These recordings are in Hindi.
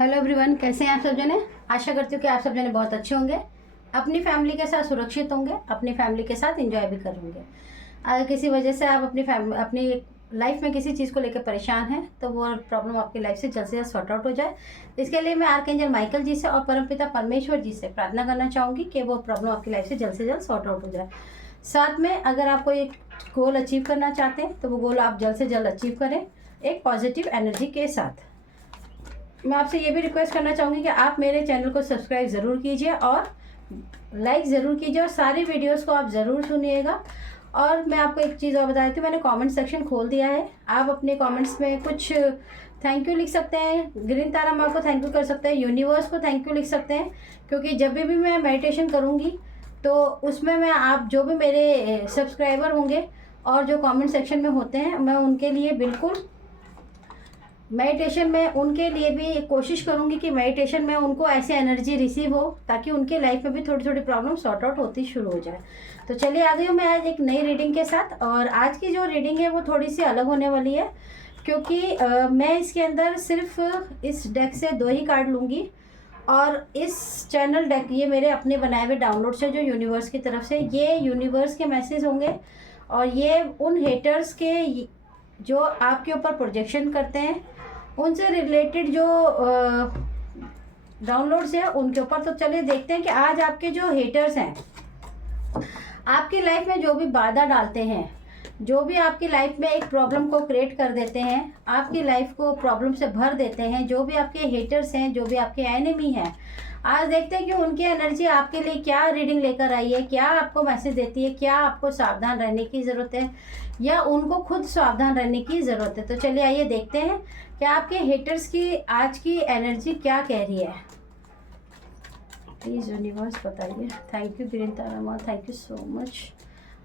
हेलो एवरीवन, कैसे हैं आप सब जने। आशा करती हूँ कि आप सब जने बहुत अच्छे होंगे, अपनी फैमिली के साथ सुरक्षित होंगे, अपनी फैमिली के साथ एंजॉय भी करेंगे। अगर किसी वजह से आप अपनी लाइफ में किसी चीज़ को लेकर परेशान हैं तो वो प्रॉब्लम आपकी लाइफ से जल्द सॉर्ट आउट हो जाए। इसके लिए मैं आर्कएंजल माइकल जी से और परमपिता परमेश्वर जी से प्रार्थना करना चाहूँगी कि वो प्रॉब्लम आपकी लाइफ से जल्द सॉर्ट आउट हो जाए। साथ में अगर आप कोई गोल अचीव करना चाहते हैं तो वो गोल आप जल्द से जल्द अचीव करें एक पॉजिटिव एनर्जी के साथ। मैं आपसे ये भी रिक्वेस्ट करना चाहूँगी कि आप मेरे चैनल को सब्सक्राइब ज़रूर कीजिए और लाइक ज़रूर कीजिए और सारी वीडियोस को आप ज़रूर सुनिएगा। और मैं आपको एक चीज़ और बता देती हूँ, मैंने कमेंट सेक्शन खोल दिया है। आप अपने कमेंट्स में कुछ थैंक यू लिख सकते हैं, ग्रीन तारा माँ को थैंक यू कर सकते हैं, यूनिवर्स को थैंक यू लिख सकते हैं, क्योंकि जब भी मैं मेडिटेशन करूँगी तो उसमें मैं आप जो भी मेरे सब्सक्राइबर होंगे और जो कमेंट सेक्शन में होते हैं मैं उनके लिए बिल्कुल मेडिटेशन में उनके लिए भी कोशिश करूंगी कि मेडिटेशन में उनको ऐसी एनर्जी रिसीव हो ताकि उनके लाइफ में भी थोड़ी थोड़ी प्रॉब्लम सॉर्ट आउट होती शुरू हो जाए। तो चलिए आ गई हूँ मैं आज एक नई रीडिंग के साथ। और आज की जो रीडिंग है वो थोड़ी सी अलग होने वाली है, क्योंकि मैं इसके अंदर सिर्फ इस डेक से 2 ही कार्ड लूँगी। और इस चैनल डेक ये मेरे अपने बनाए हुए डाउनलोड से जो यूनिवर्स की तरफ से ये यूनिवर्स के मैसेज होंगे और ये उन हेटर्स के जो आपके ऊपर प्रोजेक्शन करते हैं उनसे रिलेटेड जो डाउनलोड्स हैं उनके ऊपर। तो चलिए देखते हैं कि आज आपके जो हेटर्स हैं आपकी लाइफ में जो भी बाधा डालते हैं, जो भी आपकी लाइफ में एक प्रॉब्लम को क्रिएट कर देते हैं, आपकी लाइफ को प्रॉब्लम से भर देते हैं, जो भी आपके हेटर्स हैं, जो भी आपके एनिमी हैं, आज देखते हैं कि उनकी एनर्जी आपके लिए क्या रीडिंग लेकर आई है, क्या आपको मैसेज देती है, क्या आपको सावधान रहने की ज़रूरत है या उनको खुद सावधान रहने की ज़रूरत है। तो चलिए आइए देखते हैं कि आपके हेटर्स की आज की एनर्जी क्या कह रही है। प्लीज़ यूनिवर्स बताइए। थैंक यू ग्रीन तारा माँ, थैंक यू सो मच।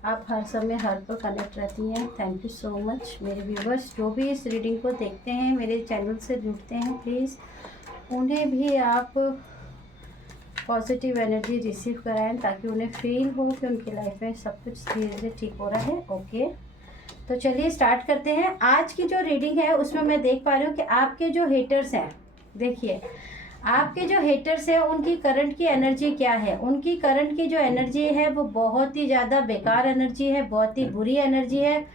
आप हर समय हर पर कनेक्ट रहती हैं, थैंक यू सो मच। मेरे व्यूवर्स जो भी इस रीडिंग को देखते हैं, मेरे चैनल से जुड़ते हैं, प्लीज़ उन्हें भी आप पॉजिटिव एनर्जी रिसीव कराएं ताकि उन्हें फील हो कि उनकी लाइफ में सब कुछ धीरे धीरे ठीक हो रहा है। ओके, तो चलिए स्टार्ट करते हैं। आज की जो रीडिंग है उसमें मैं देख पा रही हूँ कि आपके जो हेटर्स हैं, देखिए आपके जो हेटर्स हैं उनकी करंट की एनर्जी क्या है। उनकी करंट की जो एनर्जी है वो बहुत ही ज़्यादा बेकार एनर्जी है, बहुत ही बुरी एनर्जी है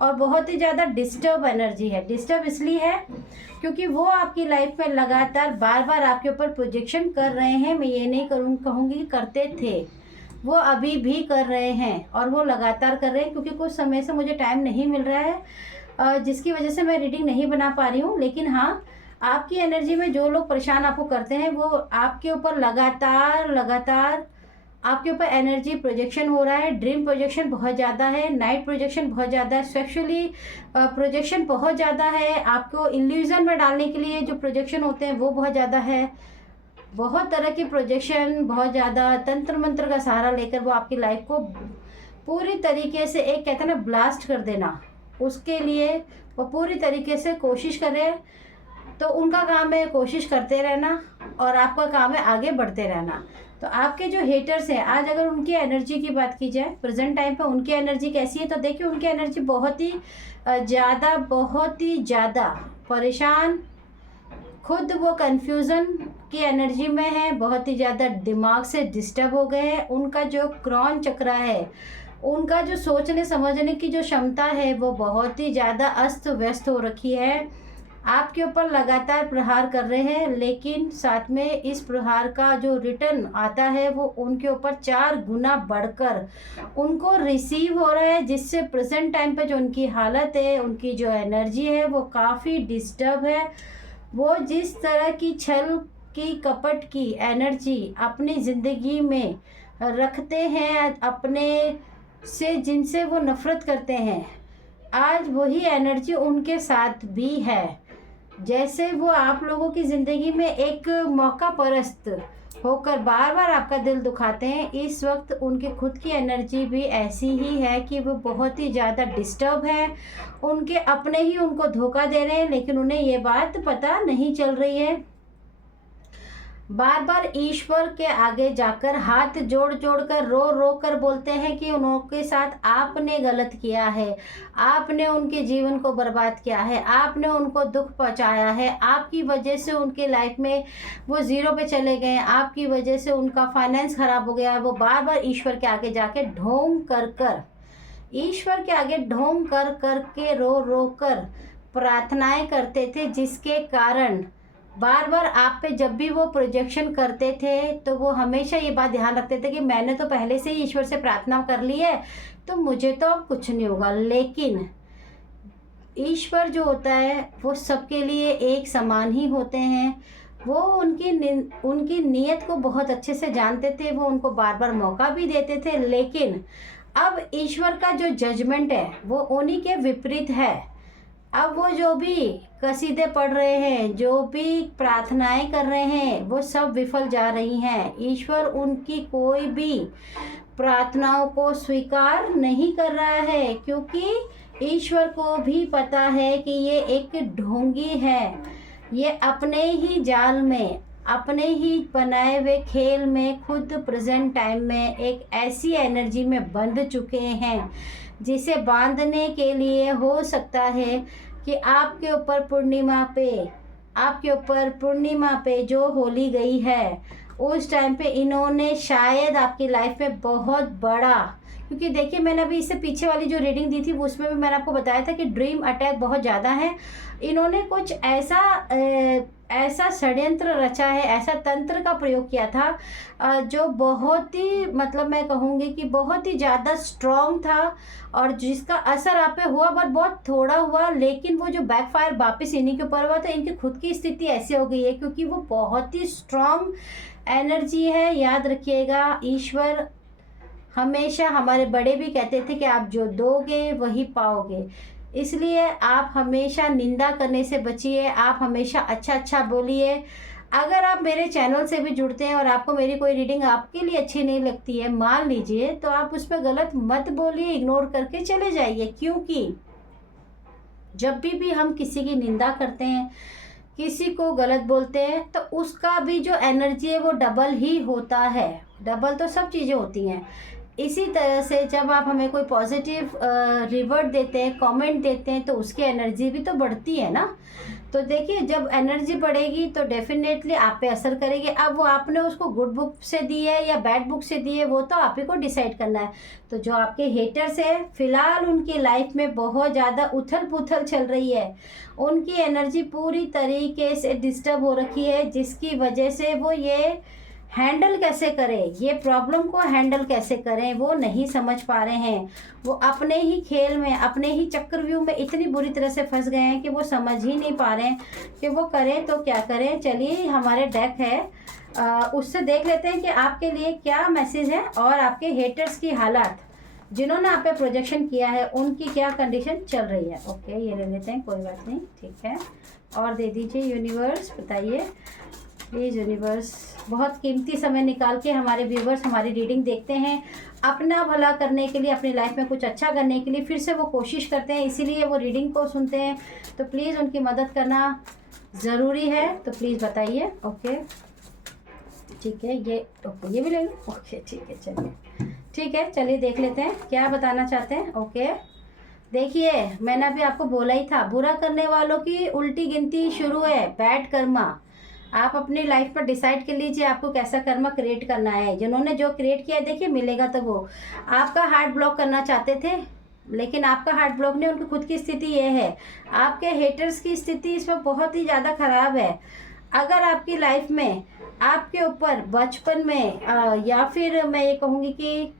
और बहुत ही ज़्यादा डिस्टर्ब एनर्जी है। डिस्टर्ब इसलिए है क्योंकि वो आपकी लाइफ में लगातार बार बार आपके ऊपर प्रोजेक्शन कर रहे हैं। मैं ये नहीं कहूँगी करते थे, वो अभी भी कर रहे हैं और वो लगातार कर रहे हैं, क्योंकि कुछ समय से मुझे टाइम नहीं मिल रहा है जिसकी वजह से मैं रीडिंग नहीं बना पा रही हूँ। लेकिन हाँ, आपकी एनर्जी में जो लोग परेशान आपको करते हैं वो आपके ऊपर लगातार आपके ऊपर एनर्जी प्रोजेक्शन हो रहा है। ड्रीम प्रोजेक्शन बहुत ज़्यादा है, नाइट प्रोजेक्शन बहुत ज़्यादा है, सेक्सुअली प्रोजेक्शन बहुत ज़्यादा है, आपको इल्यूजन में डालने के लिए जो प्रोजेक्शन होते हैं वो बहुत ज़्यादा है, बहुत तरह की प्रोजेक्शन, बहुत ज़्यादा तंत्र मंत्र का सहारा लेकर वो आपकी लाइफ को पूरी तरीके से एक कहते हैं ना ब्लास्ट कर देना, उसके लिए वो पूरी तरीके से कोशिश करें। तो उनका काम है कोशिश करते रहना और आपका काम है आगे बढ़ते रहना। तो आपके जो हेटर्स हैं आज अगर उनकी एनर्जी की बात की जाए प्रेजेंट टाइम पे उनकी एनर्जी कैसी है, तो देखिए उनकी एनर्जी बहुत ही ज़्यादा परेशान, खुद वो कन्फ्यूज़न की एनर्जी में है, बहुत ही ज़्यादा दिमाग से डिस्टर्ब हो गए हैं। उनका जो क्रॉन चक्र है, उनका जो सोचने समझने की जो क्षमता है वो बहुत ही ज़्यादा अस्त व्यस्त हो रखी है। आपके ऊपर लगातार प्रहार कर रहे हैं, लेकिन साथ में इस प्रहार का जो रिटर्न आता है वो उनके ऊपर 4 गुना बढ़कर उनको रिसीव हो रहा है, जिससे प्रेजेंट टाइम पे जो उनकी हालत है, उनकी जो एनर्जी है वो काफ़ी डिस्टर्ब है। वो जिस तरह की छल की कपट की एनर्जी अपनी ज़िंदगी में रखते हैं, अपने से जिनसे वो नफ़रत करते हैं, आज वही एनर्जी उनके साथ भी है। जैसे वो आप लोगों की ज़िंदगी में एक मौका परस्त होकर बार बार आपका दिल दुखाते हैं, इस वक्त उनकी खुद की एनर्जी भी ऐसी ही है कि वो बहुत ही ज़्यादा डिस्टर्ब है। उनके अपने ही उनको धोखा दे रहे हैं, लेकिन उन्हें ये बात पता नहीं चल रही है। बार बार ईश्वर के आगे जाकर हाथ जोड़ जोड़ कर रो रो कर बोलते हैं कि उनके साथ आपने गलत किया है, आपने उनके जीवन को बर्बाद किया है, आपने उनको दुख पहुंचाया है, आपकी वजह से उनके लाइफ में वो ज़ीरो पे चले गए, आपकी वजह से उनका फाइनेंस ख़राब हो गया है। वो बार बार ईश्वर के आगे जाके ढोंग कर कर, ईश्वर के आगे ढोंग कर कर के रो रो कर प्रार्थनाएं करते थे, जिसके कारण बार बार आप पे जब भी वो प्रोजेक्शन करते थे तो वो हमेशा ये बात ध्यान रखते थे कि मैंने तो पहले से ही ईश्वर से प्रार्थना कर ली है, तो मुझे तो अब कुछ नहीं होगा। लेकिन ईश्वर जो होता है वो सबके लिए एक समान ही होते हैं। वो उनकी नीयत को बहुत अच्छे से जानते थे, वो उनको बार बार मौका भी देते थे। लेकिन अब ईश्वर का जो जजमेंट है वो उन्हीं के विपरीत है। अब वो जो भी कसीदे पढ़ रहे हैं, जो भी प्रार्थनाएं कर रहे हैं, वो सब विफल जा रही हैं। ईश्वर उनकी कोई भी प्रार्थनाओं को स्वीकार नहीं कर रहा है, क्योंकि ईश्वर को भी पता है कि ये एक ढोंगी है। ये अपने ही जाल में, अपने ही बनाए हुए खेल में खुद प्रेजेंट टाइम में एक ऐसी एनर्जी में बंध चुके हैं, जिसे बांधने के लिए हो सकता है कि आपके ऊपर पूर्णिमा पे जो होली गई है, उस टाइम पे इन्होंने शायद आपकी लाइफ में बहुत बड़ा, क्योंकि देखिए मैंने अभी इससे पीछे वाली जो रीडिंग दी थी उसमें भी मैंने आपको बताया था कि ड्रीम अटैक बहुत ज़्यादा है। इन्होंने कुछ ऐसा षड्यंत्र रचा है, ऐसा तंत्र का प्रयोग किया था जो बहुत ही, मतलब मैं कहूँगी कि बहुत ही ज़्यादा स्ट्रॉन्ग था, और जिसका असर आप पे हुआ बट बहुत थोड़ा हुआ। लेकिन वो जो बैकफायर वापस इन्हीं के ऊपर हुआ, तो इनकी खुद की स्थिति ऐसी हो गई है क्योंकि वो बहुत ही स्ट्रॉन्ग एनर्जी है। याद रखिएगा, ईश्वर हमेशा, हमारे बड़े भी कहते थे कि आप जो दोगे वही पाओगे। इसलिए आप हमेशा निंदा करने से बचिए, आप हमेशा अच्छा अच्छा बोलिए। अगर आप मेरे चैनल से भी जुड़ते हैं और आपको मेरी कोई रीडिंग आपके लिए अच्छी नहीं लगती है, मान लीजिए, तो आप उस पर गलत मत बोलिए, इग्नोर करके चले जाइए। क्योंकि जब भी हम किसी की निंदा करते हैं, किसी को गलत बोलते हैं, तो उसका भी जो एनर्जी है वो डबल ही होता है। डबल तो सब चीज़ें होती हैं। इसी तरह से जब आप हमें कोई पॉजिटिव रिवर्ट देते हैं, कमेंट देते हैं, तो उसकी एनर्जी भी तो बढ़ती है ना। तो देखिए, जब एनर्जी बढ़ेगी तो डेफिनेटली आप पे असर करेगी। अब वो आपने उसको गुड बुक से दी है या बैड बुक से दी है, वो तो आप ही को डिसाइड करना है। तो जो आपके हेटर्स है, फिलहाल उनकी लाइफ में बहुत ज़्यादा उथल पुथल चल रही है। उनकी एनर्जी पूरी तरीके से डिस्टर्ब हो रखी है, जिसकी वजह से वो ये हैंडल कैसे करें, ये प्रॉब्लम को हैंडल कैसे करें, वो नहीं समझ पा रहे हैं। वो अपने ही खेल में, अपने ही चक्रव्यूह में इतनी बुरी तरह से फंस गए हैं कि वो समझ ही नहीं पा रहे हैं कि वो करें तो क्या करें। चलिए, हमारे डेक है, उससे देख लेते हैं कि आपके लिए क्या मैसेज है और आपके हेटर्स की हालात, जिन्होंने आप पे प्रोजेक्शन किया है, उनकी क्या कंडीशन चल रही है। ओके, ये ले लेते हैं, कोई बात नहीं, ठीक है। और दे दीजिए यूनिवर्स, बताइए प्लीज़ यूनिवर्स। बहुत कीमती समय निकाल के हमारे व्यूवर्स हमारी रीडिंग देखते हैं, अपना भला करने के लिए, अपनी लाइफ में कुछ अच्छा करने के लिए फिर से वो कोशिश करते हैं, इसीलिए वो रीडिंग को सुनते हैं। तो प्लीज़ उनकी मदद करना ज़रूरी है, तो प्लीज़ बताइए। ओके, ठीक है, ये ओके, ये भी ले लो। ओके, ठीक है, चलिए, ठीक है, चलिए देख लेते हैं क्या बताना चाहते हैं। ओके, देखिए, मैंने अभी आपको बोला ही था, बुरा करने वालों की उल्टी गिनती शुरू है, बैड कर्मा। आप अपनी लाइफ पर डिसाइड कर लीजिए आपको कैसा कर्मा क्रिएट करना है। जिन्होंने जो क्रिएट किया है, देखिए मिलेगा। तो वो आपका हार्ट ब्लॉक करना चाहते थे, लेकिन आपका हार्ट ब्लॉक नहीं, उनकी खुद की स्थिति ये है। आपके हेटर्स की स्थिति इसमें बहुत ही ज़्यादा ख़राब है। अगर आपकी लाइफ में आपके ऊपर बचपन में या फिर मैं ये कहूँगी कि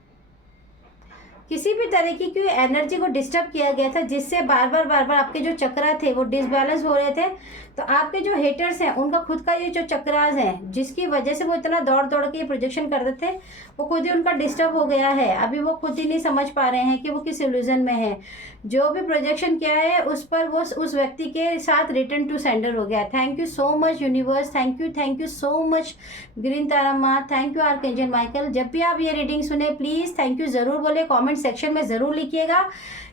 किसी भी तरीके की एनर्जी को डिस्टर्ब किया गया था, जिससे बार बार आपके जो चक्रा थे वो डिसबैलेंस हो रहे थे, तो आपके जो हेटर्स हैं उनका खुद का ये जो चक्रास हैं, जिसकी वजह से वो इतना दौड़ दौड़ के प्रोजेक्शन करते थे, वो खुद ही उनका डिस्टर्ब हो गया है। अभी वो खुद ही नहीं समझ पा रहे हैं कि वो किस इल्यूजन में है। जो भी प्रोजेक्शन किया है उस पर वो उस व्यक्ति के साथ रिटर्न टू सेंडर हो गया। Thank you so much universe, thank you so much green Tara माँ, थैंक यू आर्कएंजल माइकल। जब भी आप ये रीडिंग सुने प्लीज़ थैंक यू ज़रूर बोले, कॉमेंट सेक्शन में ज़रूर लिखिएगा।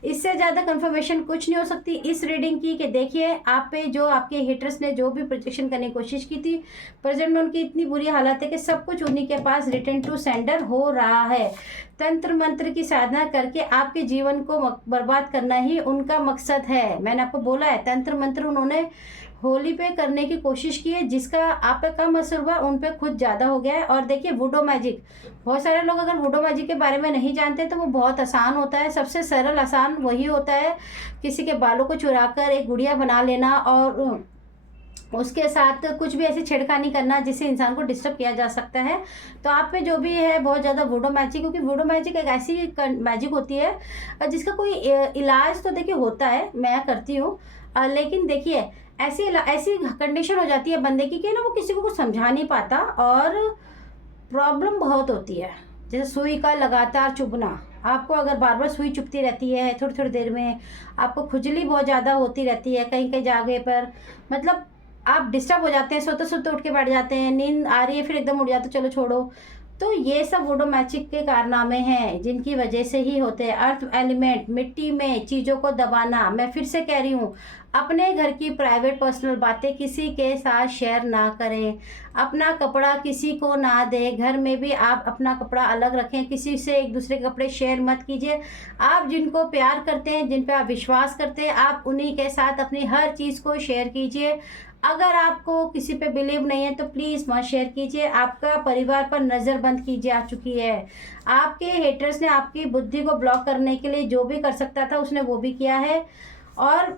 इससे ज़्यादा कंफर्मेशन कुछ नहीं हो सकती इस रीडिंग की कि देखिए आप पे जो आपके हेटर्स ने जो भी प्रोजेक्शन करने की कोशिश की थी, प्रेजेंट में उनकी इतनी बुरी हालत है कि सब कुछ उन्हीं के पास रिटर्न टू सेंडर हो रहा है। तंत्र मंत्र की साधना करके आपके जीवन को बर्बाद करना ही उनका मकसद है। मैंने आपको बोला है, तंत्र मंत्र उन्होंने होली पे करने की कोशिश की है, जिसका आप पे कम असर हुआ उन पे खुद ज़्यादा हो गया है। और देखिए वुडो मैजिक, बहुत सारे लोग अगर वुडो मैजिक के बारे में नहीं जानते तो वो बहुत आसान होता है, सबसे सरल आसान वही होता है, किसी के बालों को चुराकर एक गुड़िया बना लेना और उसके साथ कुछ भी ऐसी छेड़खानी करना जिससे इंसान को डिस्टर्ब किया जा सकता है। तो आप पे जो भी है बहुत ज़्यादा वुडो मैजिक, क्योंकि वुडो मैजिक एक ऐसी मैजिक होती है जिसका कोई इलाज तो देखिए होता है, मैं करती हूँ, लेकिन देखिए ऐसी कंडीशन हो जाती है बंदे की कि ना वो किसी को कुछ समझा नहीं पाता और प्रॉब्लम बहुत होती है। जैसे सुई का लगातार चुभना, आपको अगर बार बार सुई चुभती रहती है, थोड़ी थोड़ी देर में आपको खुजली बहुत ज़्यादा होती रहती है कहीं कहीं जगह पर, मतलब आप डिस्टर्ब हो जाते हैं, सोते सोते उठ के बैठ जाते हैं, नींद आ रही है फिर एकदम उठ जाते, चलो छोड़ो। तो ये सब वुडो मैजिक के कारनामे हैं जिनकी वजह से ही होते हैं। अर्थ एलिमेंट, मिट्टी में चीज़ों को दबाना। मैं फिर से कह रही हूँ, अपने घर की प्राइवेट पर्सनल बातें किसी के साथ शेयर ना करें, अपना कपड़ा किसी को ना दें, घर में भी आप अपना कपड़ा अलग रखें, किसी से एक दूसरे के कपड़े शेयर मत कीजिए। आप जिनको प्यार करते हैं, जिन पे आप विश्वास करते हैं, आप उन्हीं के साथ अपनी हर चीज़ को शेयर कीजिए। अगर आपको किसी पे बिलीव नहीं है तो प्लीज़ मत शेयर कीजिए। आपका परिवार पर नज़रबंद की जा चुकी है। आपके हेटर्स ने आपकी बुद्धि को ब्लॉक करने के लिए जो भी कर सकता था उसने वो भी किया है, और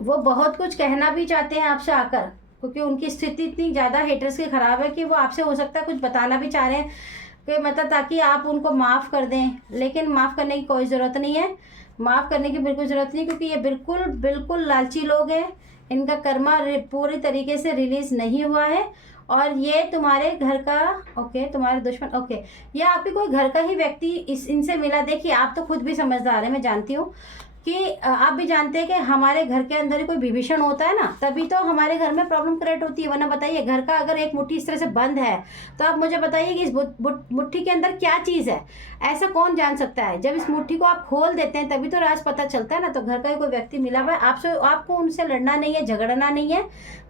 वो बहुत कुछ कहना भी चाहते हैं आपसे आकर, क्योंकि उनकी स्थिति इतनी ज़्यादा हेटर्स की ख़राब है कि वो आपसे हो सकता है कुछ बताना भी चाह रहे हैं कि मतलब ताकि आप उनको माफ़ कर दें, लेकिन माफ़ करने की कोई ज़रूरत नहीं है। माफ़ करने की बिल्कुल ज़रूरत नहीं, क्योंकि ये बिल्कुल बिल्कुल लालची लोग हैं। इनका कर्मा पूरी तरीके से रिलीज़ नहीं हुआ है, और ये तुम्हारे घर का तुम्हारे दुश्मन ये आपके कोई घर का ही व्यक्ति इनसे मिला। देखिए आप तो खुद भी समझदार है, मैं जानती हूँ कि आप भी जानते हैं कि हमारे घर के अंदर ही कोई विभीषण होता है ना, तभी तो हमारे घर में प्रॉब्लम क्रिएट होती है। वरना बताइए, घर का अगर एक मुट्ठी इस तरह से बंद है तो आप मुझे बताइए कि इस मुट्ठी के अंदर क्या चीज़ है, ऐसा कौन जान सकता है। जब इस मुट्ठी को आप खोल देते हैं तभी तो राज पता चलता है ना। तो घर का ही कोई व्यक्ति मिला हुआ है आपसे, आपको उनसे लड़ना नहीं है, झगड़ना नहीं है,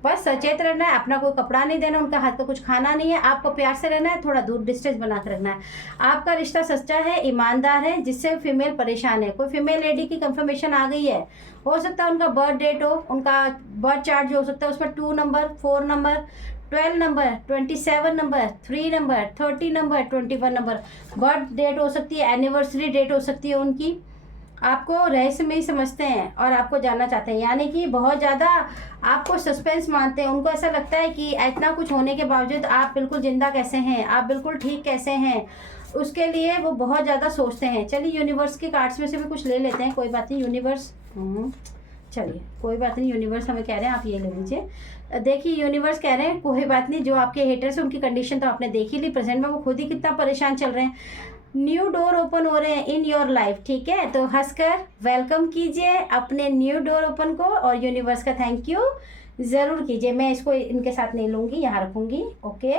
बस सचेत रहना है। अपना कोई कपड़ा नहीं देना, उनका हाथ का कुछ खाना नहीं है, आपको प्यार से रहना है, थोड़ा दूर डिस्टेंस बना कर रखना है। आपका रिश्ता सच्चा है, ईमानदार है, जिससे फीमेल परेशान है। कोई फीमेल लेडी की कंफर्मेशन आ गई है, हो सकता है उनका बर्थ डेट हो, उनका बर्थ चार्ट जो हो सकता है उसमें 2 number, 4 number, 12 number, 27 number, 3 number, 30 number, 21 number birth date हो सकती है, एनिवर्सरी डेट हो सकती है उनकी। आपको रहस्यमयी समझते हैं और आपको जानना चाहते हैं, यानी कि बहुत ज़्यादा आपको सस्पेंस मानते हैं। उनको ऐसा लगता है कि इतना कुछ होने के बावजूद आप बिल्कुल ज़िंदा कैसे हैं, आप बिल्कुल ठीक कैसे हैं, उसके लिए वो बहुत ज़्यादा सोचते हैं। चलिए यूनिवर्स के कार्ड्स में से भी कुछ ले लेते हैं, कोई बात नहीं। यूनिवर्स चलिए कोई बात नहीं, यूनिवर्स हमें कह रहे हैं आप ये ले लीजिए। देखिए यूनिवर्स कह रहे हैं कोई बात नहीं, जो आपके हेटर्स हैं उनकी कंडीशन तो आपने देख ही ली, प्रेजेंट में वो खुद ही कितना परेशान चल रहे हैं। न्यू डोर ओपन हो रहे हैं इन योर लाइफ, ठीक है। तो हंसकर वेलकम कीजिए अपने न्यू डोर ओपन को, और यूनिवर्स का थैंक यू ज़रूर कीजिए। मैं इसको इनके साथ नहीं लूँगी, यहाँ रखूँगी। ओके,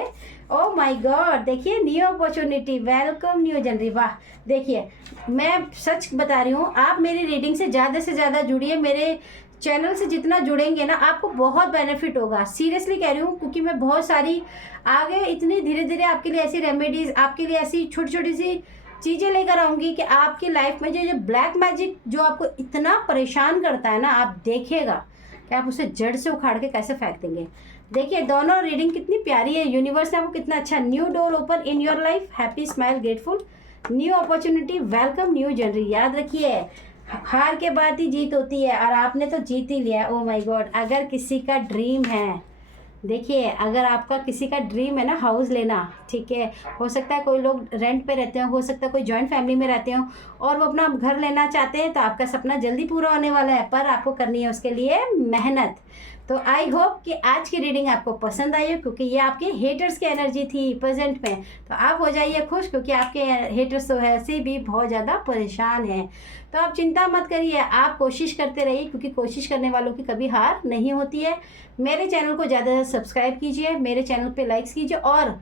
ओ माय गॉड, देखिए न्यू अपॉर्चुनिटी, वेलकम न्यू जनवरी। वाह, देखिए मैं सच बता रही हूँ, आप मेरी रीडिंग से ज़्यादा जुड़िए। मेरे चैनल से जितना जुड़ेंगे ना आपको बहुत बेनिफिट होगा, सीरियसली कह रही हूँ, क्योंकि मैं बहुत सारी आगे इतनी धीरे धीरे आपके लिए ऐसी रेमेडीज़, आपके लिए ऐसी छोटी छोटी सी चीज़ें लेकर आऊँगी कि आपकी लाइफ में जो ब्लैक मैजिक जो आपको इतना परेशान करता है ना, आप देखिएगा कि आप उसे जड़ से उखाड़ के कैसे फेंक देंगे। देखिए दोनों रीडिंग कितनी प्यारी है, यूनिवर्स ने आपको कितना अच्छा। New door open in your life, happy smile grateful, new opportunity, welcome new January. याद रखिए हार के बाद ही जीत होती है, और आपने तो जीत ही लिया। ओ माय गॉड, अगर किसी का ड्रीम है, देखिए अगर आपका किसी का ड्रीम है ना हाउस लेना, ठीक है, हो सकता है कोई लोग रेंट पे रहते हो सकता है कोई जॉइंट फैमिली में रहते हो और वो अपना घर लेना चाहते हैं, तो आपका सपना जल्दी पूरा होने वाला है, पर आपको करनी है उसके लिए मेहनत। तो आई होप कि आज की रीडिंग आपको पसंद आई हो, क्योंकि ये आपके हेटर्स की एनर्जी थी प्रेजेंट में। तो आप हो जाइए खुश, क्योंकि आपके हेटर्स तो ऐसे भी बहुत ज़्यादा परेशान हैं। तो आप चिंता मत करिए, आप कोशिश करते रहिए, क्योंकि कोशिश करने वालों की कभी हार नहीं होती है। मेरे चैनल को ज़्यादा से सब्सक्राइब कीजिए, मेरे चैनल पे लाइक्स कीजिए, और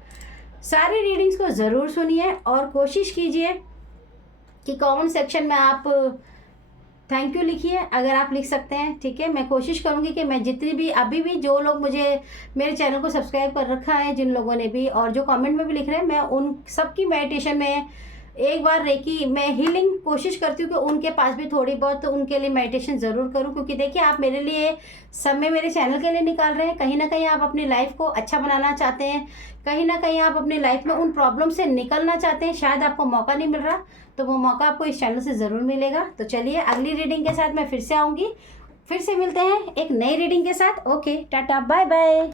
सारी रीडिंग्स को ज़रूर सुनिए, और कोशिश कीजिए कि कमेंट सेक्शन में आप थैंक यू लिखिए, अगर आप लिख सकते हैं, ठीक है। मैं कोशिश करूंगी कि मैं जितनी भी अभी भी जो लोग मुझे मेरे चैनल को सब्सक्राइब कर रखा है, जिन लोगों ने भी, और जो कमेंट में भी लिख रहे हैं, मैं उन सबकी मेडिटेशन में एक बार रेकी मैं हीलिंग कोशिश करती हूँ कि उनके पास भी थोड़ी बहुत तो उनके लिए मेडिटेशन ज़रूर करूँ, क्योंकि देखिए आप मेरे लिए समय मेरे चैनल के लिए निकाल रहे हैं। कहीं ना कहीं आप अपनी लाइफ को अच्छा बनाना चाहते हैं, कहीं ना कहीं आप अपनी लाइफ में उन प्रॉब्लम से निकलना चाहते हैं, शायद आपको मौका नहीं मिल रहा, तो वो मौका आपको इस चैनल से ज़रूर मिलेगा। तो चलिए अगली रीडिंग के साथ मैं फिर से आऊँगी, फिर से मिलते हैं एक नई रीडिंग के साथ। Okay, tata, bye bye.